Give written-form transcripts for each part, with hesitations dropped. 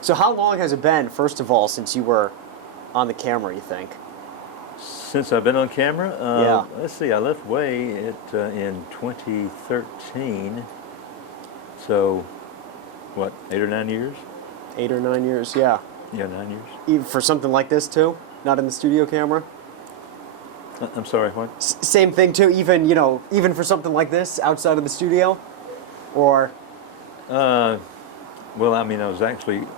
So how long has it been, first of all, since you were on the camera, you think? Since I've been on camera, Yeah. let's see, I left WAAY in 2013. So, what, 8 or 9 years? 8 or 9 years, yeah. Yeah, 9 years. Even for something like this, too? Not in the studio camera? I'm sorry, what? Same thing, too, even, even for something like this, outside of the studio? Or... Well, I mean, I was actually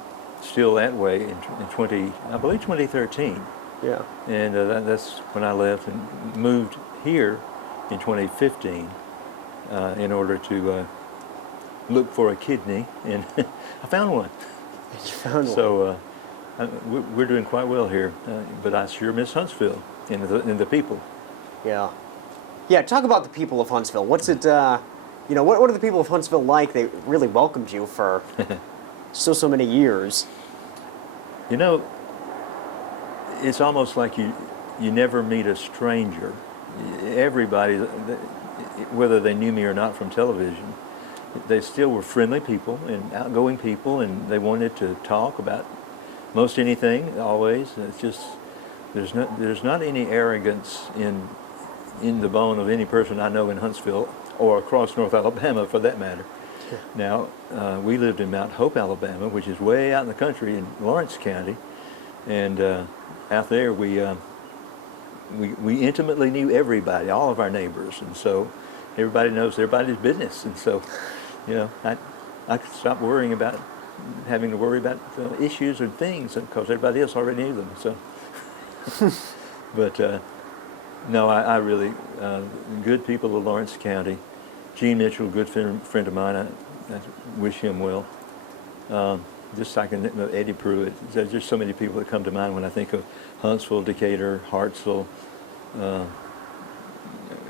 still that way in 2013. Yeah. And that's when I left and moved here in 2015 in order to look for a kidney, and I found one. You found one. So we're doing quite well here, but I sure miss Huntsville and the people. Yeah. Yeah, talk about the people of Huntsville. What's it, what are the people of Huntsville like? They really welcomed you for so many years. You know, it's almost like you never meet a stranger. Everybody, whether they knew me or not from television, they still were friendly people and outgoing people, and they wanted to talk about most anything, always. It's just, there's not any arrogance in the bone of any person I know in Huntsville or across North Alabama, for that matter. Now, we lived in Mount Hope, Alabama, which is way out in the country in Lawrence County, and out there we intimately knew everybody, all of our neighbors, and so everybody knows everybody's business, and so, I could stop worrying about having to worry about issues or things because everybody else already knew them. So, but no, I really good people of Lawrence County. Gene Mitchell, good friend of mine. I wish him well. Just like Eddie Pruitt. There's just so many people that come to mind when I think of Huntsville, Decatur, Hartsville. I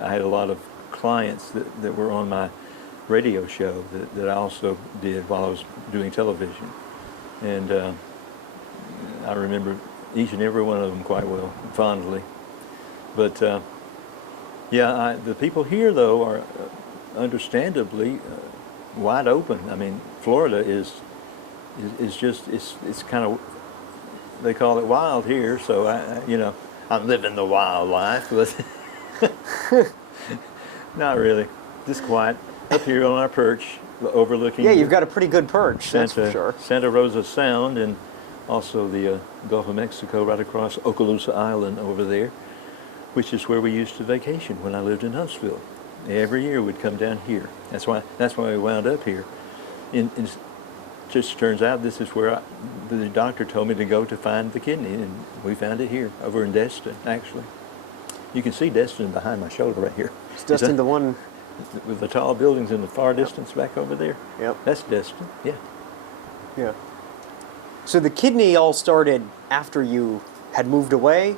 had a lot of clients that were on my radio show that I also did while I was doing television. And I remember each and every one of them quite well, fondly. But yeah, the people here, though, are understandably wide open. I mean, Florida is just, it's kind of, they call it wild here, so I'm living the wild life, but not really, just quiet up here on our perch overlooking. Yeah, you've got a pretty good perch, that's for sure. Santa Rosa Sound, and also the Gulf of Mexico right across Okaloosa Island over there, which is where we used to vacation when I lived in Huntsville. Every year we'd come down here. That's why we wound up here. It just turns out this is where the doctor told me to go to find the kidney, and we found it here, over in Destin, actually. You can see Destin behind my shoulder right here. It's Destin, the one with the tall buildings in the far distance back over there. Yep. That's Destin, yeah. Yeah. So the kidney all started after you had moved away?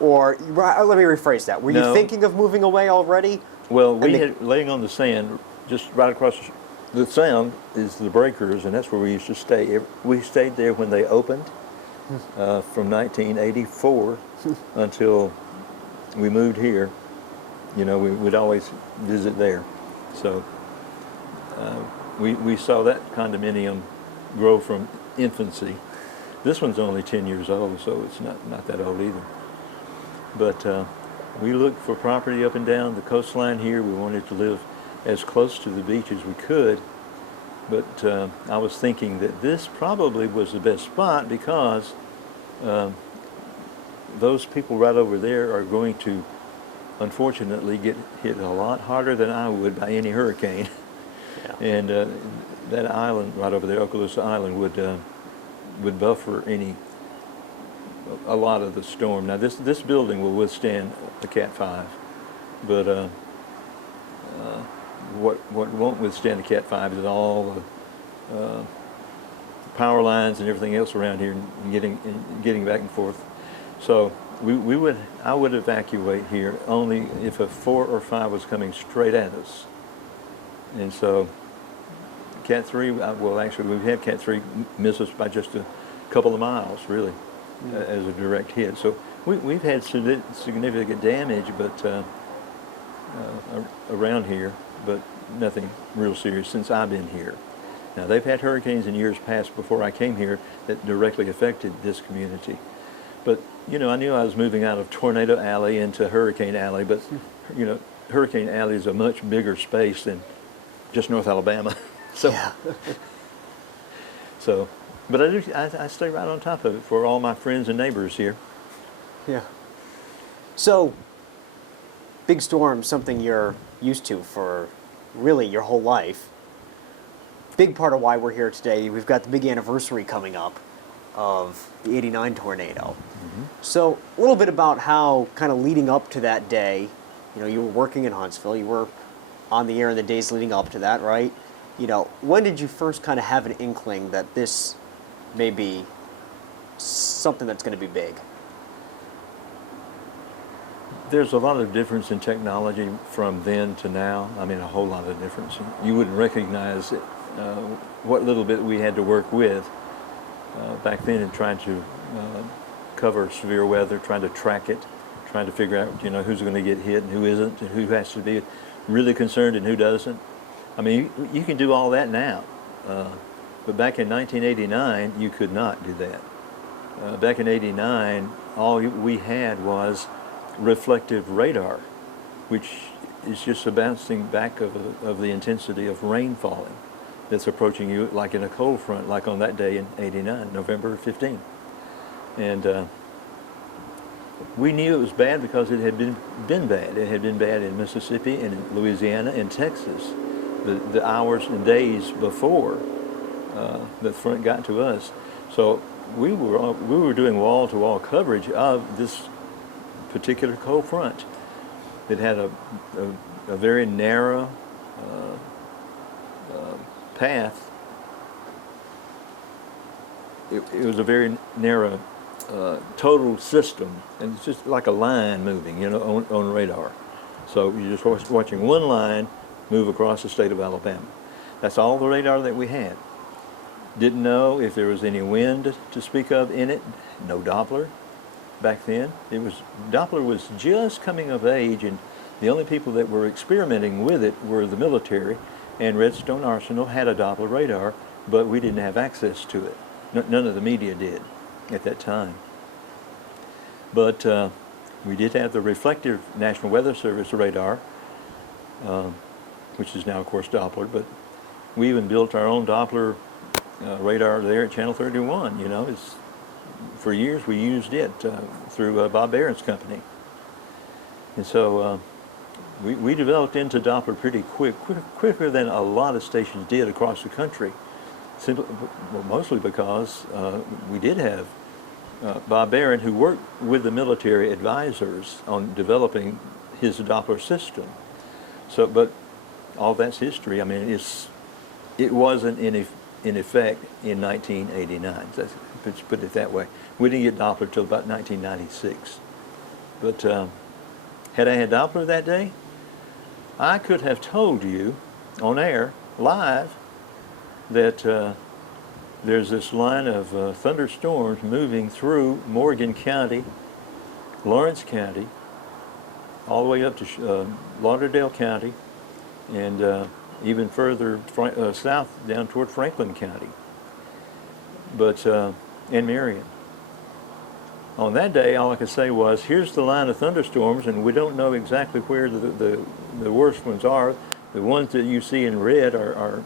Or, let me rephrase that. Were you thinking of moving away already? Well, we had, laying on the sand, just right across the sound is the breakers, and that's where we used to stay. We stayed there when they opened from 1984 until we moved here. We would always visit there. So we saw that condominium grow from infancy. This one's only 10 years old, so it's not that old either. But we looked for property up and down the coastline here. We wanted to live as close to the beach as we could. But I was thinking that this probably was the best spot because those people right over there are going to, unfortunately, get hit a lot harder than I would by any hurricane. Yeah. And that island right over there, Okaloosa Island, would buffer a lot of the storm. Now this building will withstand a Cat 5, but what won't withstand a Cat 5 is all the power lines and everything else around here, and getting back and forth. So I would evacuate here only if a 4 or 5 was coming straight at us. And so Cat 3, well, actually we've had Cat 3 miss us by just a couple of miles, really. As a direct hit. So we've had significant damage, but around here, but nothing real serious since I've been here. Now, they've had hurricanes in years past before I came here that directly affected this community. But, you know, I knew I was moving out of Tornado Alley into Hurricane Alley, but, you know, Hurricane Alley is a much bigger space than just North Alabama. So, Yeah. so, but I stay right on top of it for all my friends and neighbors here. Yeah. So, big storm, something you're used to for really your whole life. Big part of why we're here today, we've got the big anniversary coming up of the '89 tornado. So, a little bit about how, kind of leading up to that day, you know, you were working in Huntsville, you were on the air in the days leading up to that, right? You know, when did you first kind of have an inkling that this may be something that's going to be big? There's a lot of difference in technology from then to now. I mean, a whole lot of difference. You wouldn't recognize it, what little bit we had to work with back then in trying to cover severe weather, trying to track it, trying to figure out, you know, who's going to get hit and who isn't, and who has to be really concerned and who doesn't. I mean, you can do all that now, but back in 1989, you could not do that. Back in '89, all we had was reflective radar, which is just a bouncing back of the intensity of rain falling that's approaching you like in a cold front, like on that day in '89, November 15. And we knew it was bad because it had been bad. It had been bad in Mississippi and in Louisiana and Texas. The hours and days before the front got to us. So we were doing wall-to-wall coverage of this particular cold front. It had a very narrow path. It was a very narrow total system, and it's just like a line moving, you know, on radar. So you're just watching one line move across the state of Alabama. That's all the radar that we had. Didn't know if there was any wind to speak of in it. No Doppler back then. Doppler was just coming of age, and the only people that were experimenting with it were the military, and Redstone Arsenal had a Doppler radar, but we didn't have access to it. None of the media did at that time. But we did have the reflective National Weather Service radar, which is now, of course, Doppler, but we even built our own Doppler radar there at Channel 31, you know. For years we used it through Bob Barron's company. And so we developed into Doppler pretty quicker than a lot of stations did across the country, mostly because we did have Bob Barron, who worked with the military advisors on developing his Doppler system. So, but all that's history. I mean, it wasn't in effect in 1989. Let's put it that way. We didn't get Doppler till about 1996. But had I had Doppler that day, I could have told you on air, live, that there's this line of thunderstorms moving through Morgan County, Lawrence County, all the way up to Lauderdale County, and even further south down toward Franklin County, but and Marion. On that day, all I could say was, here's the line of thunderstorms, and we don't know exactly where the worst ones are. The ones that you see in red are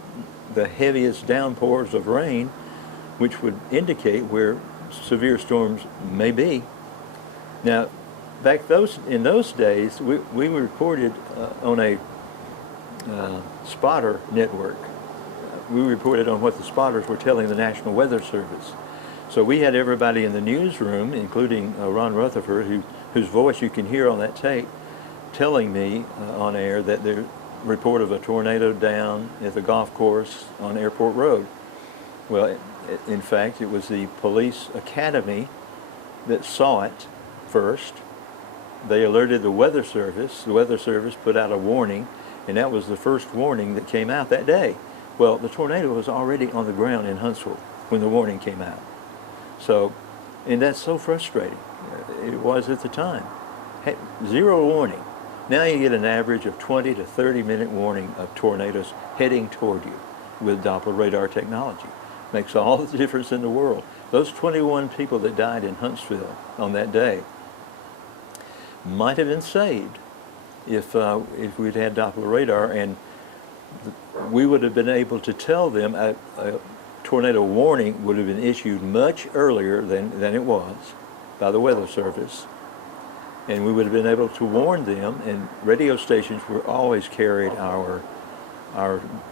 the heaviest downpours of rain, which would indicate where severe storms may be. Now, in those days, we reported on a spotter network. We reported on what the spotters were telling the National Weather Service. So we had everybody in the newsroom, including Ron Rutherford, whose voice you can hear on that tape, telling me on air that the report of a tornado down at the golf course on Airport Road. Well, in fact, it was the police academy that saw it first. They alerted the Weather Service. The Weather Service put out a warning, and that was the first warning that came out that day. Well, the tornado was already on the ground in Huntsville when the warning came out. So, and that's so frustrating. It was at the time. Hey, zero warning. Now you get an average of 20 to 30 minute warning of tornadoes heading toward you. with Doppler radar technology. Makes all the difference in the world. Those 21 people that died in Huntsville on that day might have been saved if we'd had Doppler radar, and we would have been able to tell them a tornado warning would have been issued much earlier than it was by the Weather Service. And we would have been able to warn them, and radio stations were always carried our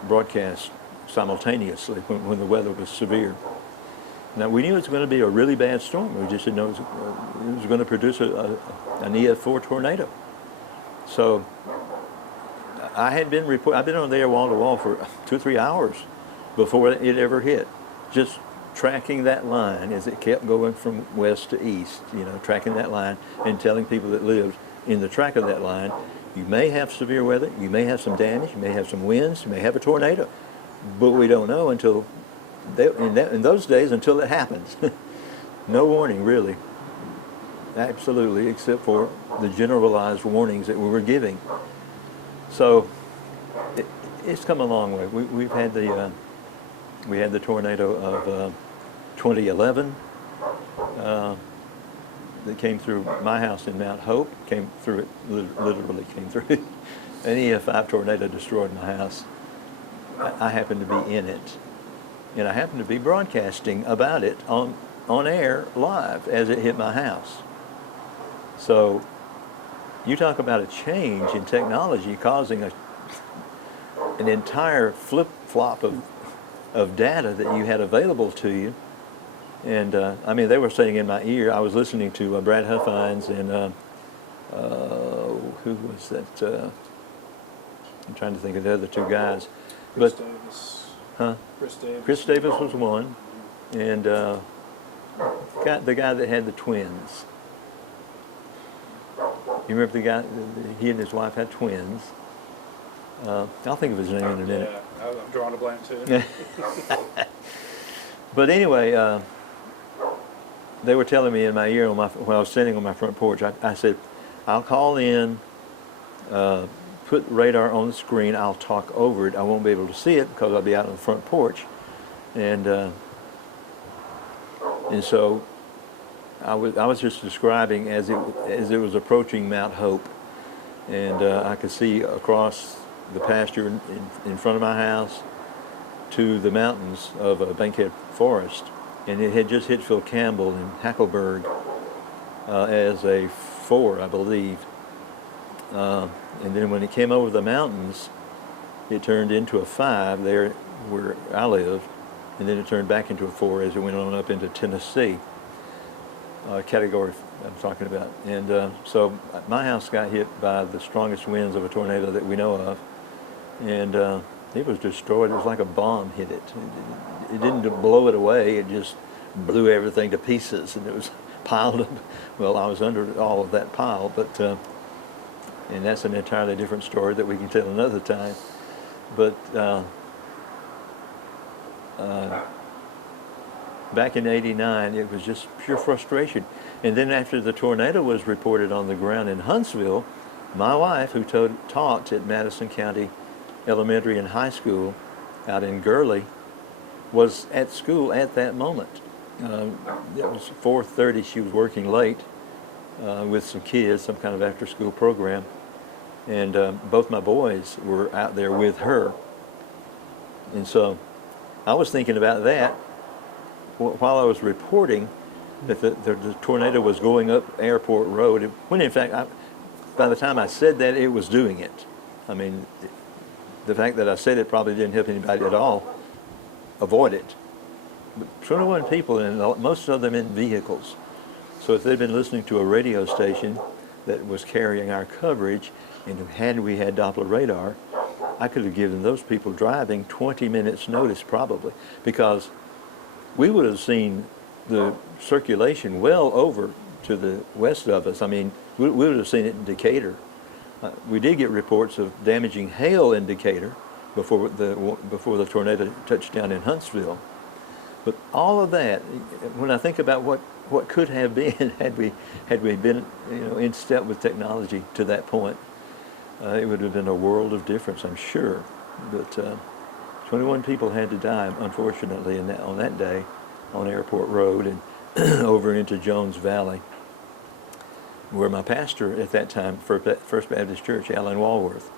broadcast simultaneously when the weather was severe. Now, we knew it was going to be a really bad storm. We just didn't know it was going to produce an EF4 tornado. So I've been on there wall to wall for 2 or 3 hours before it ever hit, just tracking that line as it kept going from west to east, tracking that line and telling people that lived in the track of that line, you may have severe weather, you may have some damage, you may have some winds, you may have a tornado, but we don't know until, in those days, until it happens. No warning, really. Absolutely, except for the generalized warnings that we were giving. So it's come a long way. We've had we had the tornado of 2011 that came through my house in Mount Hope. Came through it, literally came through it. An EF5 tornado destroyed my house. I happened to be in it, and I happened to be broadcasting about it on air live as it hit my house. So you talk about a change in technology causing an entire flip-flop of data that you had available to you. And I mean, they were saying in my ear, I was listening to Brad Huffines and who was that? I'm trying to think of the other two guys. Chris Davis. Huh? Chris Davis. Chris Davis was one, and the guy that had the twins. You remember the guy? He and his wife had twins. I'll think of his name in a minute. Yeah, I'm drawing a blank too. But anyway, they were telling me in my ear when I was sitting on my front porch. I said, "I'll call in, put radar on the screen. I'll talk over it. I won't be able to see it because I'll be out on the front porch." And so I was just describing as it was approaching Mount Hope, and I could see across the pasture in front of my house to the mountains of Bankhead Forest, and it had just hit Phil Campbell in Hackleburg as a 4, I believe. And then when it came over the mountains, it turned into a 5 there where I lived, and then it turned back into a 4 as it went on up into Tennessee. Category I'm talking about. And so my house got hit by the strongest winds of a tornado that we know of, and it was destroyed. It was like a bomb hit it. It didn't blow it away. It just blew everything to pieces, and it was piled up. Well, I was under all of that pile, but and that's an entirely different story that we can tell another time. But back in '89, it was just pure frustration. And then after the tornado was reported on the ground in Huntsville, my wife, who taught at Madison County Elementary and High School out in Gurley, was at school at that moment. It was 4:30. She was working late with some kids, some kind of after-school program. And both my boys were out there with her. And so I was thinking about that while I was reporting that the tornado was going up Airport Road, when in fact, by the time I said that, it was doing it. I mean, the fact that I said it probably didn't help anybody at all avoid it. But 21 people, and most of them in vehicles. So if they'd been listening to a radio station that was carrying our coverage, and had we had Doppler radar, I could have given those people driving 20 minutes notice probably, because we would have seen the circulation well over to the west of us. I mean, we would have seen it in Decatur. We did get reports of damaging hail in Decatur before the tornado touched down in Huntsville. But all of that, when I think about what could have been had we been in step with technology to that point, it would have been a world of difference, I'm sure. But 21 people had to die, unfortunately, on that day on Airport Road and over into Jones Valley, where my pastor at that time, First Baptist Church, Alan Walworth,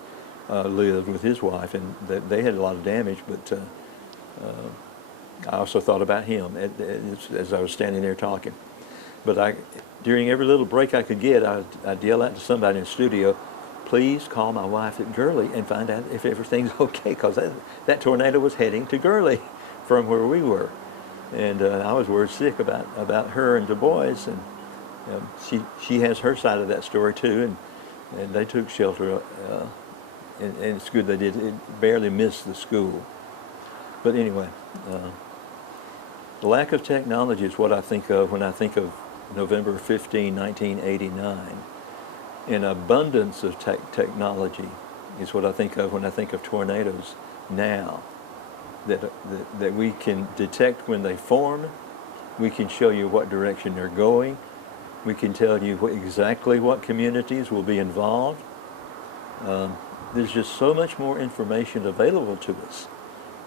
lived with his wife, and they had a lot of damage, but I also thought about him as I was standing there talking. But during every little break I could get, I'd yell out to somebody in the studio, please call my wife at Gurley and find out if everything's okay, because that tornado was heading to Gurley from where we were. And I was worried sick about her and Du Bois, and she has her side of that story too, and they took shelter, and it's good they did. It barely missed the school. But anyway, the lack of technology is what I think of when I think of November 15, 1989. An abundance of technology is what I think of when I think of tornadoes now. That we can detect when they form, we can show you what direction they're going, we can tell you exactly what communities will be involved. There's just so much more information available to us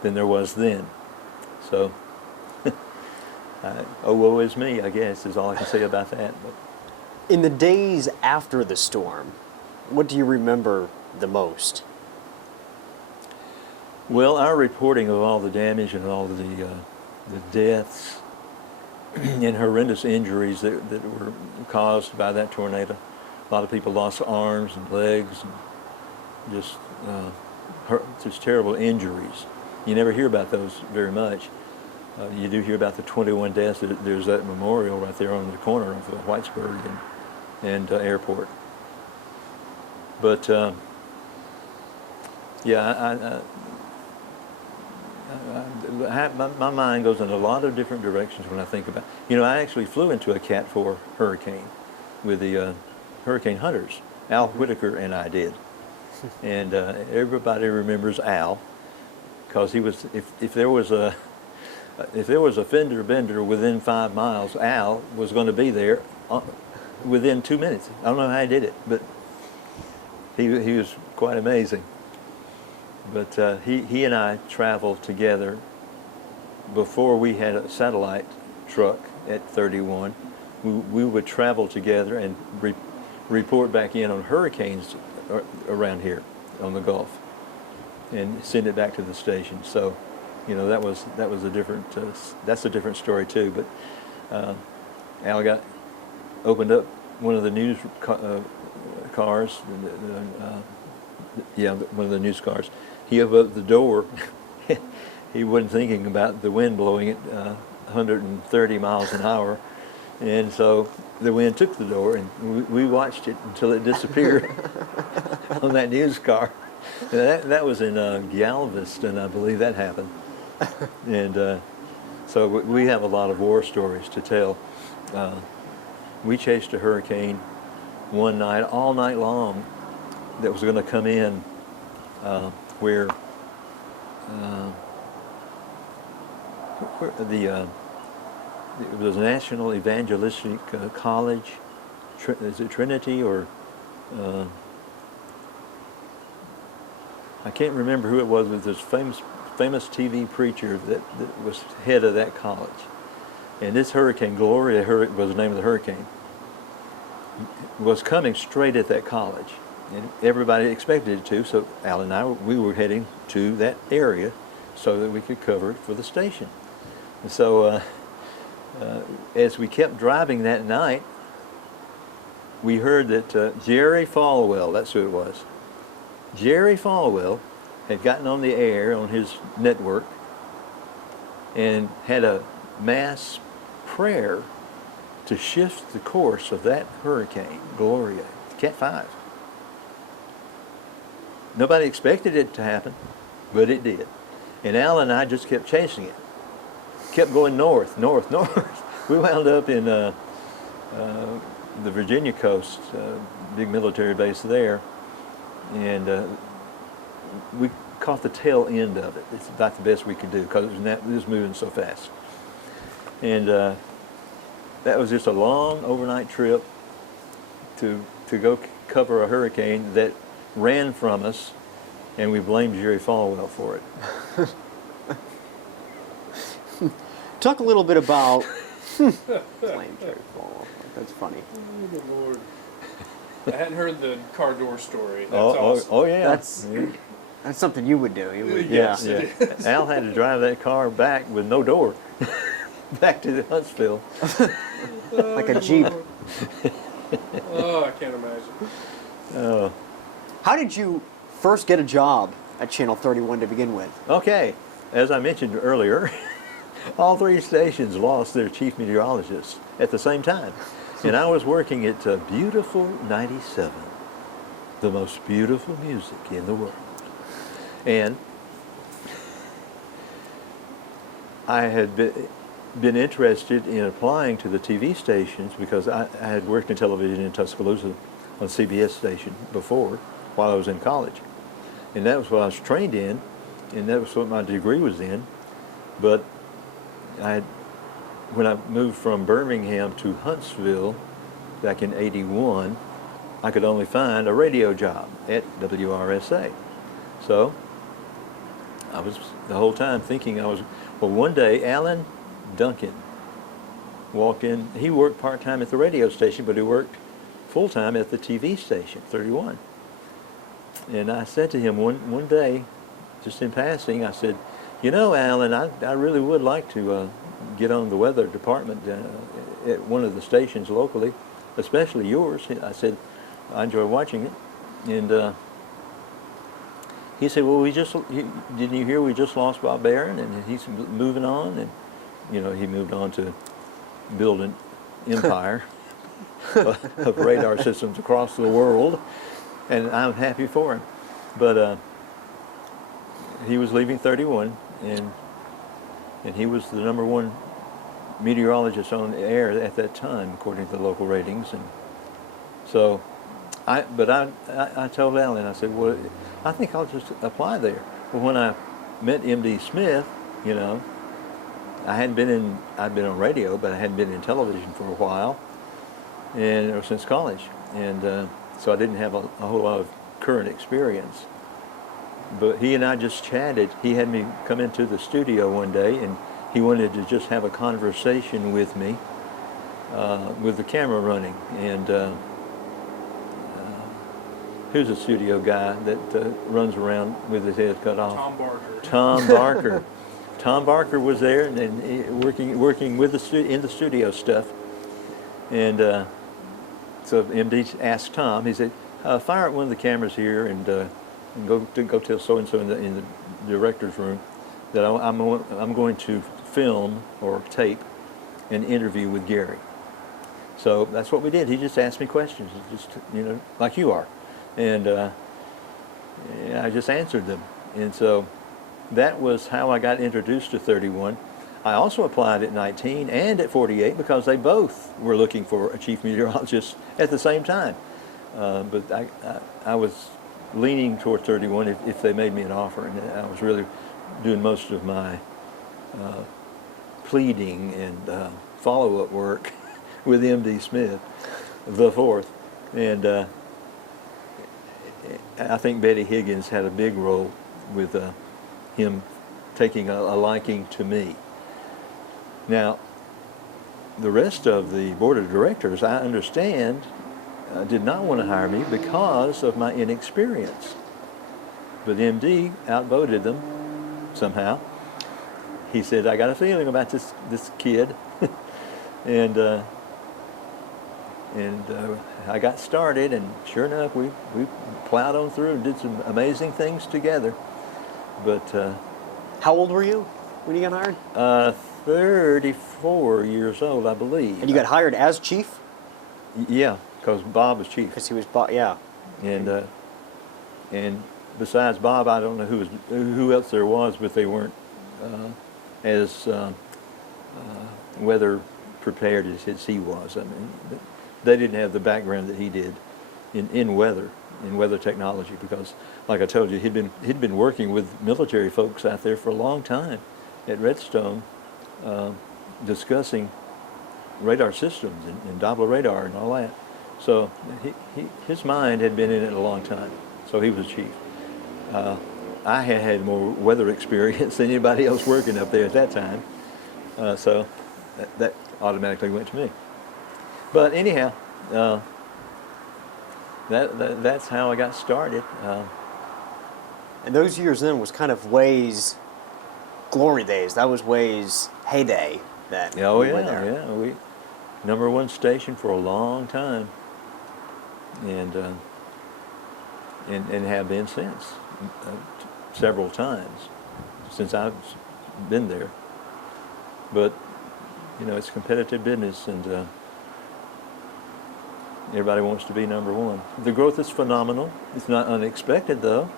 than there was then. So, oh, woe is me, I guess, is all I can say about that. But In the days after the storm, what do you remember the most? well, our reporting of all the damage and all the deaths and horrendous injuries that were caused by that tornado. A lot of people lost arms and legs, and just terrible injuries. You never hear about those very much. You do hear about the 21 deaths. There's that memorial right there on the corner of Whitesburg and Airport. But yeah, my mind goes in a lot of different directions when I think about. I actually flew into a Cat 4 hurricane with the hurricane hunters. Al Whitaker and I did, and everybody remembers Al because he was. If there was a fender bender within 5 miles, Al was going to be there within 2 minutes. I don't know how he did it, but he was quite amazing. But he and I traveled together before we had a satellite truck at 31. We would travel together and report back in on hurricanes around here on the Gulf and send it back to the station. So, that was a different. That's a different story too. But Al opened up one of the news cars. One of the news cars. He opened up the door. He wasn't thinking about the wind blowing at 130 miles an hour. And so the wind took the door, and we watched it until it disappeared on that news car. And that was in Galveston, I believe that happened. And so we have a lot of war stories to tell. We chased a hurricane one night, all night long, that was going to come in where it was a National Evangelistic College. Is it Trinity or I can't remember who it was, but this famous TV preacher that was head of that college. And this hurricane, Gloria was the name of the hurricane, was coming straight at that college. And everybody expected it to, so Al and I, we were heading to that area so that we could cover it for the station. And so as we kept driving that night, we heard that Jerry Falwell, that's who it was, Jerry Falwell had gotten on the air on his network and had a mass prayer to shift the course of that hurricane, Gloria, Cat 5. Nobody expected it to happen, but it did. And Al and I just kept chasing it. Kept going north. We wound up in the Virginia coast, big military base there, and we caught the tail end of it. It's about the best we could do because it was moving so fast. And that was just a long overnight trip to go cover a hurricane that ran from us, and we blamed Jerry Falwell for it. Talk a little bit about flame cherry fall. That's funny. Oh, good Lord. I hadn't heard the car door story. That's Oh, awesome. yeah. That's something you would do. You would, Yes, yeah. it is. Al had to drive that car back with no door, back to Huntsville. Like a Jeep. Oh, I can't imagine. Oh, How did you first get a job at Channel 31 to begin with? okay. As I mentioned earlier, all three stations lost their chief meteorologists at the same time. And I was working at beautiful 97, the most beautiful music in the world. And I had been interested in applying to the TV stations because I had worked in television in Tuscaloosa on CBS station before while I was in college. And that was what I was trained in, and that was what my degree was in. But when I moved from Birmingham to Huntsville back in '81, I could only find a radio job at WRSA. So I was the whole time thinking well, one day Alan Duncan walked in. He worked part-time at the radio station, but he worked full-time at the TV station, 31. And I said to him one day, just in passing, I said, you know, Alan, I really would like to get on the weather department at one of the stations locally, especially yours. I said, I enjoy watching it. And he said, well, didn't you hear we just lost Bob Barron, and he's moving on? And, you know, he moved on to build an empire of radar systems across the world, and I'm happy for him. But he was leaving 31, and he was the #1 meteorologist on the air at that time, according to the local ratings. And so, I told Alan, I said, well, I think I'll just apply there. Well, when I met M.D. Smith, you know, I'd been on radio, but I hadn't been in television for a while, and since college, and so I didn't have a whole lot of current experience. But he and I just chatted. He had me come into the studio one day, and he wanted to just have a conversation with me with the camera running. And who's a studio guy that runs around with his head cut off? Tom Barker. Tom Barker. Tom Barker was there and working with in the studio stuff. And so MD asked Tom. He said, "Fire up one of the cameras here and go tell so and so in the director's room that I'm going to film or tape an interview with Gary." So that's what we did. He just asked me questions, just like you are, and I just answered them. And so that was how I got introduced to 31. I also applied at 19 and at 48 because they both were looking for a chief meteorologist at the same time. But I was leaning toward 31 if they made me an offer, and I was really doing most of my pleading and follow-up work with M.D. Smith, the fourth. And I think Betty Higgins had a big role with him taking a liking to me. Now, the rest of the board of directors, I understand, did not want to hire me because of my inexperience. But MD outvoted them somehow. He said, "I got a feeling about this kid," and I got started, and sure enough, we plowed on through and did some amazing things together. But How old were you when you got hired? 34 years old, I believe. And you got hired as chief? Yeah, because Bob was chief. Because he was, yeah. And besides Bob, I don't know who else there was, but they weren't as weather prepared as he was. I mean, they didn't have the background that he did in weather technology, because, like I told you, he'd been working with military folks out there for a long time at Redstone, discussing radar systems and Doppler radar and all that. So his mind had been in it a long time. So he was chief. I had more weather experience than anybody else working up there at that time. So that automatically went to me. But anyhow, that's how I got started. And those years then was kind of WAAY's glory days. That was WAAY's heyday. That Oh we were yeah, there. yeah. We #1 station for a long time, and have been since, several times since I've been there. But it's competitive business, and everybody wants to be #1. The growth is phenomenal. It's not unexpected, though.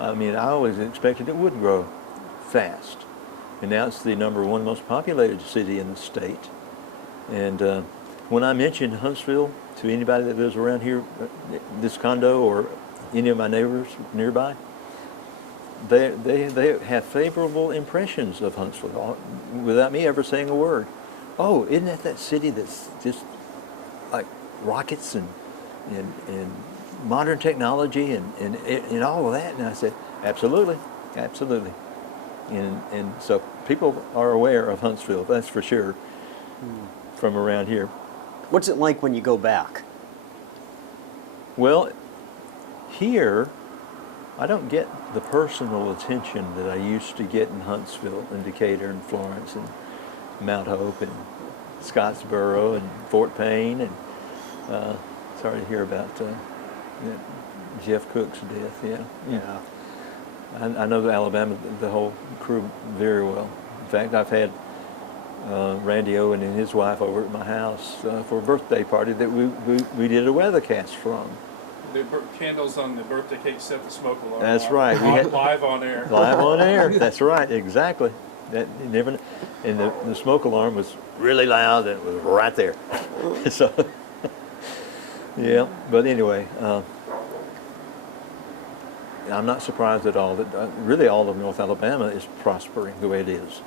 I mean, I always expected it would grow fast. And now it's the #1 most populated city in the state. And when I mention Huntsville to anybody that lives around here, this condo or any of my neighbors nearby, they have favorable impressions of Huntsville without me ever saying a word. Oh, isn't that city that's just like rockets and modern technology and all of that? And I said, absolutely, absolutely. And so people are aware of Huntsville, that's for sure, from around here. What's it like when you go back? Well, here, I don't get the personal attention that I used to get in Huntsville and Decatur and Florence and Mount Hope and Scottsboro and Fort Payne. And sorry to hear about Jeff Cook's death. Yeah. Yeah. I know the Alabama, the whole crew very well. In fact, I've had Randy Owen and his wife over at my house for a birthday party that we did a weathercast from. The candles on the birthday cake set the smoke alarm. That's off. right. We had, Live on air. live on air. That's right. Exactly. That you never. And the smoke alarm was really loud and it was right there. So yeah. But anyway. I'm not surprised at all that really all of North Alabama is prospering the way it is.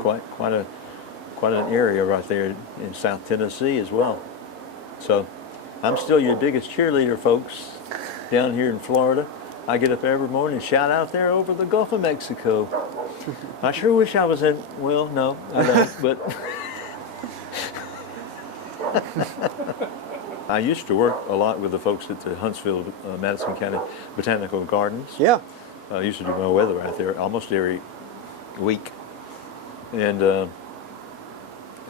Quite an area right there in South Tennessee as well. So I'm still your biggest cheerleader, folks, down here in Florida. I get up every morning and shout out there over the Gulf of Mexico. I sure wish I was in. Well, no, I don't. But I used to work a lot with the folks at the Huntsville, Madison County Botanical Gardens. Yeah. I used to do my weather out there almost every week. And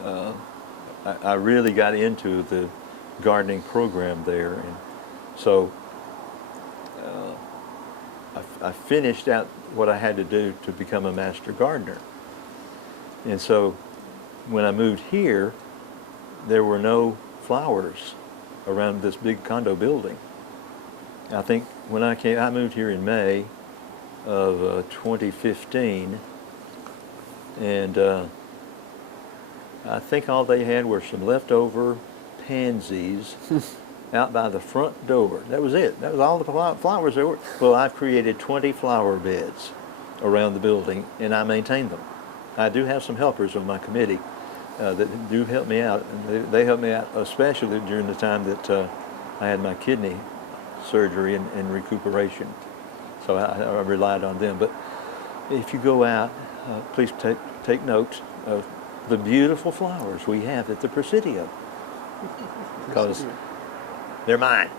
I really got into the gardening program there. And so I finished out what I had to do to become a master gardener. And so when I moved here, there were no flowers around this big condo building. I think when I moved here in May of 2015, and I think all they had were some leftover pansies out by the front door. That was it. That was all the flowers there were. Well, I've created 20 flower beds around the building, and I maintain them. I do have some helpers on my committee that do help me out. And they help me out, especially during the time that I had my kidney surgery and recuperation. So I relied on them. But if you go out, please take note of the beautiful flowers we have at the Presidio, because they're mine.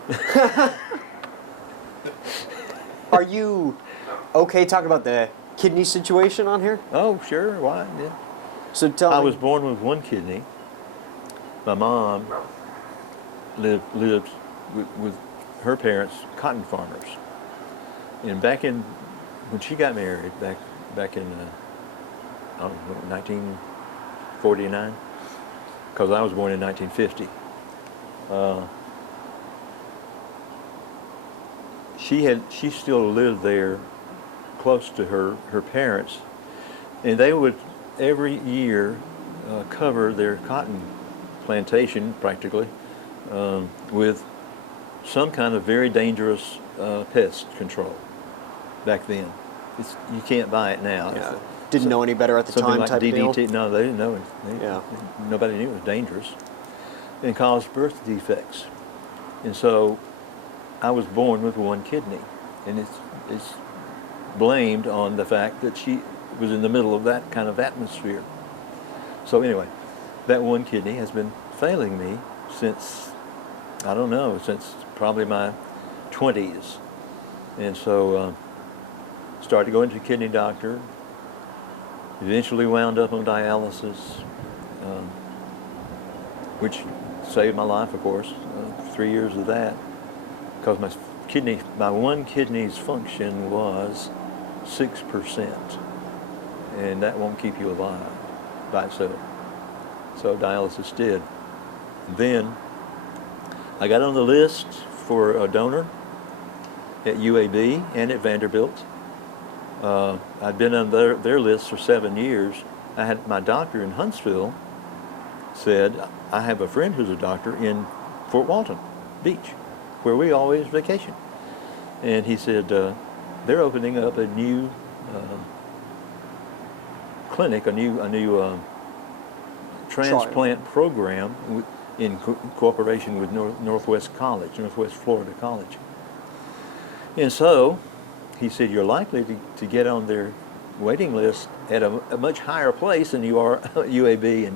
Are you okay talking about the kidney situation on here? Oh, sure. Why? Yeah. So tell I me. was born with one kidney. My mom lived with her parents, cotton farmers. And when she got married, back in 1949, because I was born in 1950. She still lived there, close to her parents, and they would every year cover their cotton plantation practically with some kind of very dangerous pest control. Back then, you can't buy it now. Yeah. Didn't know any better at the Something time like type DDT. of deal? No, they didn't know it. Yeah. Nobody knew it was dangerous, and caused birth defects. And so, I was born with one kidney, and it's blamed on the fact that she was in the middle of that kind of atmosphere. So anyway, that one kidney has been failing me since, I don't know, since probably my 20s. And so started going to a kidney doctor, eventually wound up on dialysis, which saved my life, of course, 3 years of that, because my one kidney's function was 6%, and that won't keep you alive by itself. So dialysis did. Then I got on the list for a donor at UAB and at Vanderbilt. I'd been on their list for 7 years. I had my doctor in Huntsville said, I have a friend who's a doctor in Fort Walton Beach, where we always vacation. And he said, they're opening up a new clinic, a new transplant program in cooperation with Northwest Florida College. And so he said, you're likely to get on their waiting list at a much higher place than you are at UAB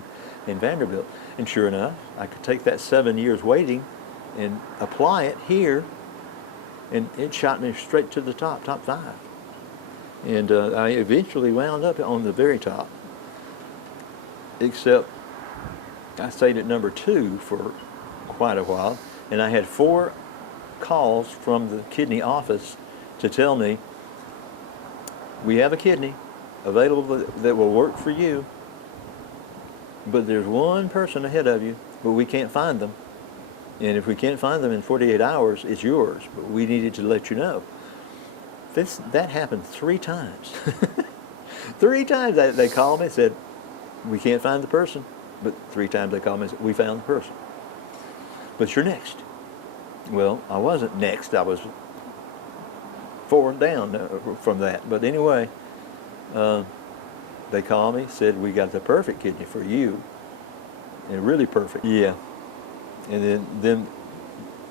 and Vanderbilt. And sure enough, I could take that 7 years waiting and apply it here, and it shot me straight to the top 5. And I eventually wound up on the very top, except I stayed at number 2 for quite a while, and I had 4 calls from the kidney office to tell me, we have a kidney available that will work for you, but there's one person ahead of you, but we can't find them. And if we can't find them in 48 hours, it's yours, but we needed to let you know. That happened 3 times. 3 times they called me and said, we can't find the person. But 3 times they called me and said, we found the person. But you're next. Well, I wasn't next. I was 4 down from that. But anyway, they called me, said, we got the perfect kidney for you. And really perfect. Yeah. And then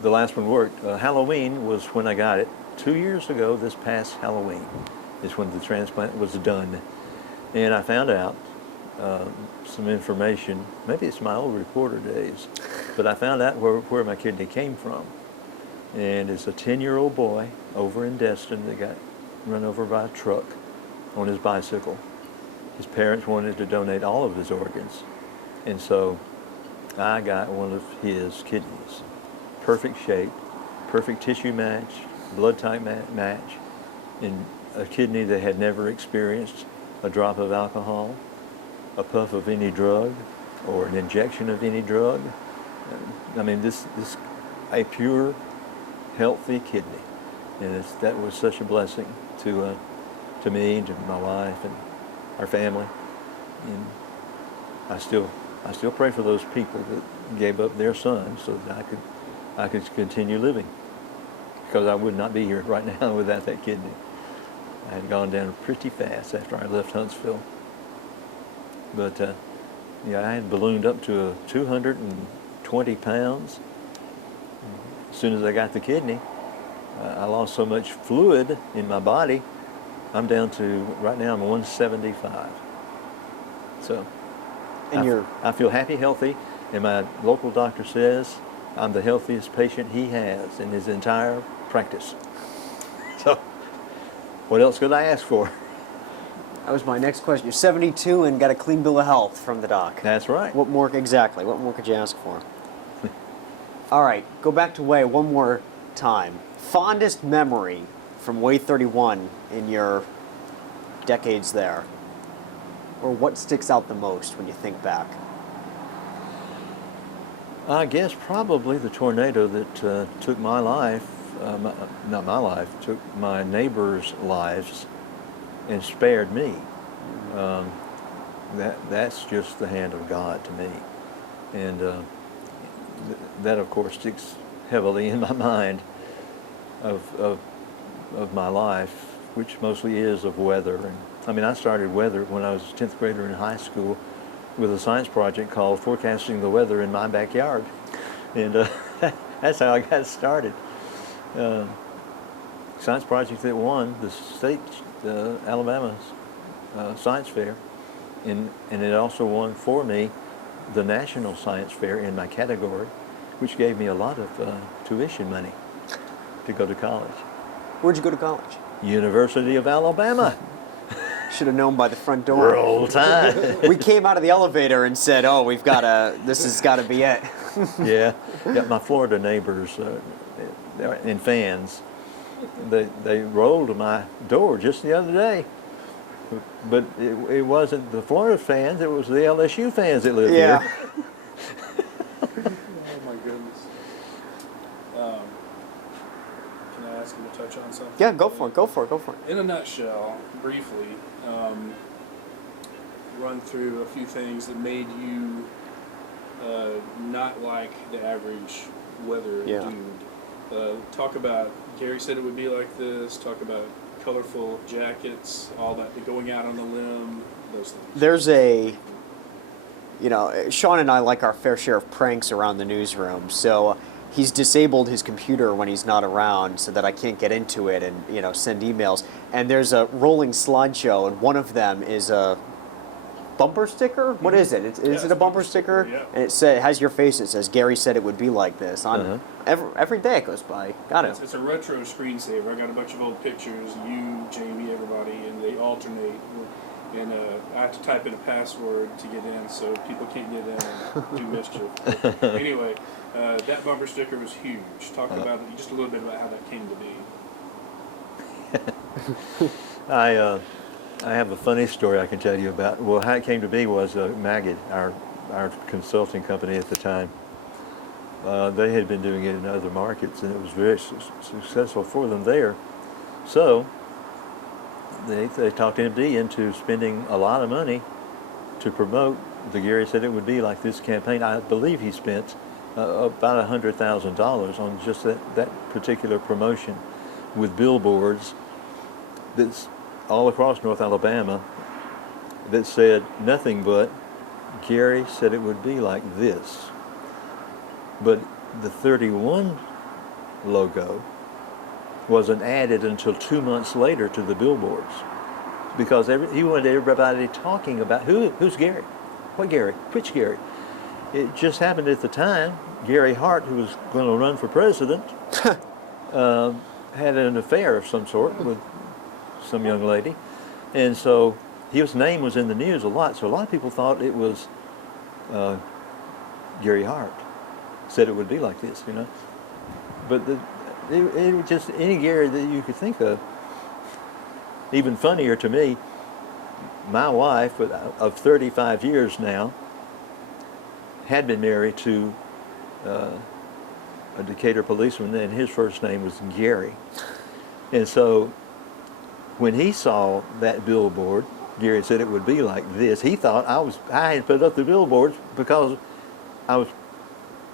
the last one worked. Halloween was when I got it. 2 years ago, this past Halloween, is when the transplant was done. And I found out some information, maybe it's my old reporter days, but I found out where my kidney came from. And it's a 10-year-old boy over in Destin that got run over by a truck on his bicycle. His parents wanted to donate all of his organs, and so I got one of his kidneys. Perfect shape, perfect tissue match, blood type match, and a kidney that had never experienced a drop of alcohol, a puff of any drug, or an injection of any drug. I mean, this a pure, healthy kidney, and that was such a blessing to me and to my wife and our family. And I still pray for those people that gave up their son so that I could continue living, because I would not be here right now without that kidney. I had gone down pretty fast after I left Huntsville. But yeah, I had ballooned up to 220 pounds. As soon as I got the kidney, I lost so much fluid in my body. I'm down to, right now I'm 175. So And I feel happy, healthy, and my local doctor says I'm the healthiest patient he has in his entire practice. So what else could I ask for? that was my next question. You're 72 and got a clean bill of health from the doc. That's right. What more could you ask for? All right, go back to WAAY one more time. Fondest memory from WAAY 31 in your decades there? Or what sticks out the most when you think back? I guess probably the tornado that took my life, not my life, took my neighbors' lives and spared me. That's just the hand of God to me. And that, of course, sticks heavily in my mind of my life, which mostly is of weather. And I mean, I started weather when I was a 10th grader in high school with a science project called Forecasting the Weather in My Backyard. And that's how I got started. Science project that won the state, Alabama's science fair. and it also won for me the National Science Fair in my category, which gave me a lot of tuition money to go to college. Where'd you go to college? University of Alabama. Should have known by the front door. Roll Tide. We came out of the elevator and said, "Oh, this has got to be it." Yeah, my Florida neighbors and fans, they rolled to my door just the other day. But it wasn't the Florida fans, it was the LSU fans that lived Yeah. here. Oh my goodness. Can I ask you to touch on something? Yeah, go for it. Go for it. Go for it. In a nutshell, briefly, run through a few things that made you not like the average weather Yeah. dude. Talk about, Gary said it would be like this, talk about colorful jackets, all that, the going out on the limb, those things. There's Sean and I like our fair share of pranks around the newsroom. So he's disabled his computer when he's not around so that I can't get into it and, send emails. And there's a rolling slideshow, and one of them is a bumper sticker. What is it? Is it a bumper sticker? Yeah. And it has your face. It says, "Gary said it would be like this." On every day it goes by. Got it. It's a retro screensaver. I got a bunch of old pictures, you, Jamie, everybody, and they alternate. And I have to type in a password to get in so people can't get in and do mischief. But anyway, that bumper sticker was huge. Talk about it, just a little bit about how that came to be. I have a funny story I can tell you about. Well, how it came to be was Magid, our consulting company at the time. They had been doing it in other markets, and it was very successful for them there. So they talked MD into spending a lot of money to promote the Gary Said It Would Be Like This campaign. I believe he spent about $100,000 on just that particular promotion, with billboards that's all across North Alabama that said nothing but Gary said it would be like this. But the 31 logo wasn't added until 2 months later to the billboards, because he wanted everybody talking about who's Gary, what Gary, which Gary. It just happened at the time Gary Hart, who was going to run for president, had an affair of some sort with some young lady, and so his name was in the news a lot. So a lot of people thought it was Gary Hart said it would be like this, But it was just any Gary that you could think of. Even funnier to me, my wife of 35 years now had been married to a Decatur policeman, and his first name was Gary. And so when he saw that billboard, Gary said it would be like this, he thought I had put up the billboards because I was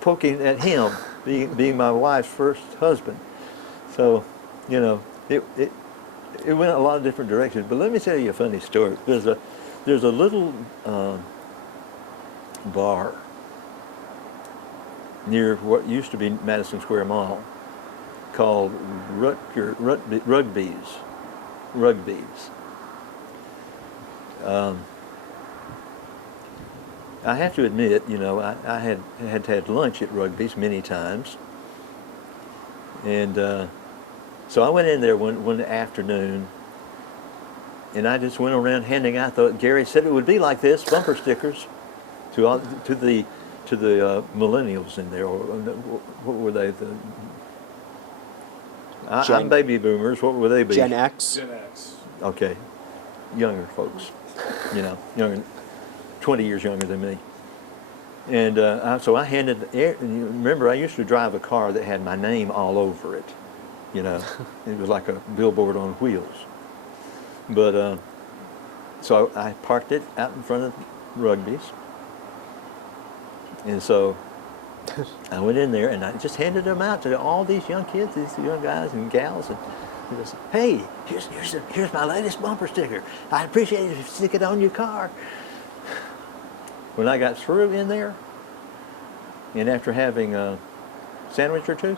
poking at him, being my wife's first husband. So, it went a lot of different directions. But let me tell you a funny story. There's a little bar near what used to be Madison Square Mall called Rugby's. I have to admit, I had lunch at Rugby's many times, and so I went in there one afternoon, and I just went around handing out Gary said it would be like this bumper stickers to the millennials in there, or what were they? I'm baby boomers. What would they be? Gen X. Gen X. Okay, younger folks, younger, 20 years younger than me. And so I handed, remember I used to drive a car that had my name all over it. It was like a billboard on wheels. But so I parked it out in front of Rugby's. And so I went in there and I just handed them out to all these young kids, these young guys and gals, and just, hey, here's my latest bumper sticker. I appreciate it if you stick it on your car. When I got through in there, and after having a sandwich or two,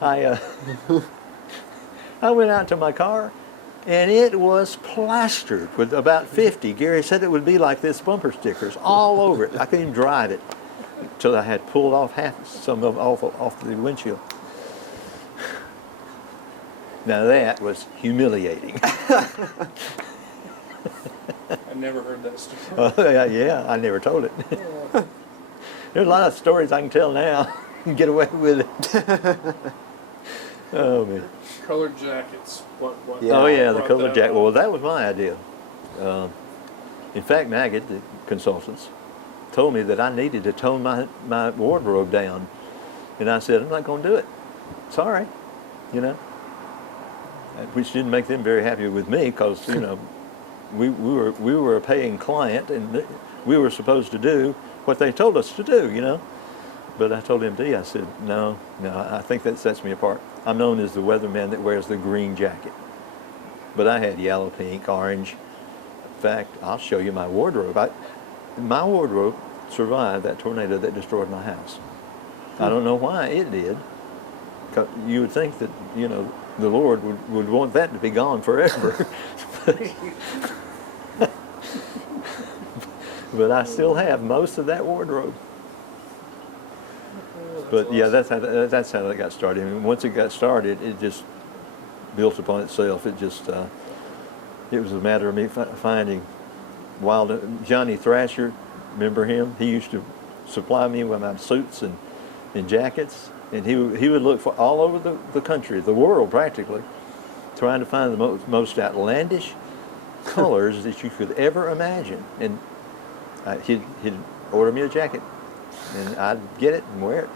I went out to my car And it was plastered with about 50. Gary said it would be like this, bumper stickers all over it. I couldn't even drive it until I had pulled off some of off the windshield. Now that was humiliating. I never heard that story. Yeah, I never told it. There's a lot of stories I can tell now and get away with it. Oh, man. Colored jackets. What Yeah. Oh, yeah, the brought colored that jacket. up? Well, that was my idea. In fact, Maggot, the consultants, told me that I needed to tone my wardrobe down. And I said, I'm not going to do it. Sorry, you know. Which didn't make them very happy with me because, you know, we were a paying client and we were supposed to do what they told us to do, you know. But I told MD, I said, no, I think that sets me apart. I'm known as the weatherman that wears the green jacket. But I had yellow, pink, orange. In fact, I'll show you my wardrobe. My wardrobe survived that tornado that destroyed my house. I don't know why it did. 'Cause you would think that, you know, the Lord would want that to be gone forever. But I still have most of that wardrobe. But yeah, that's how that got started. And once it got started, it just built upon itself. It just it was a matter of me finding Johnny Thrasher. Remember him? He used to supply me with my suits and jackets, and he would look for all over the country, the world practically, trying to find the most outlandish colors that you could ever imagine. And he'd order me a jacket, and I'd get it and wear it.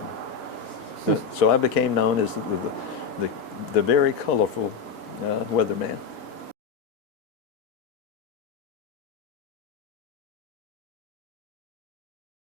So I became known as the very colorful weatherman.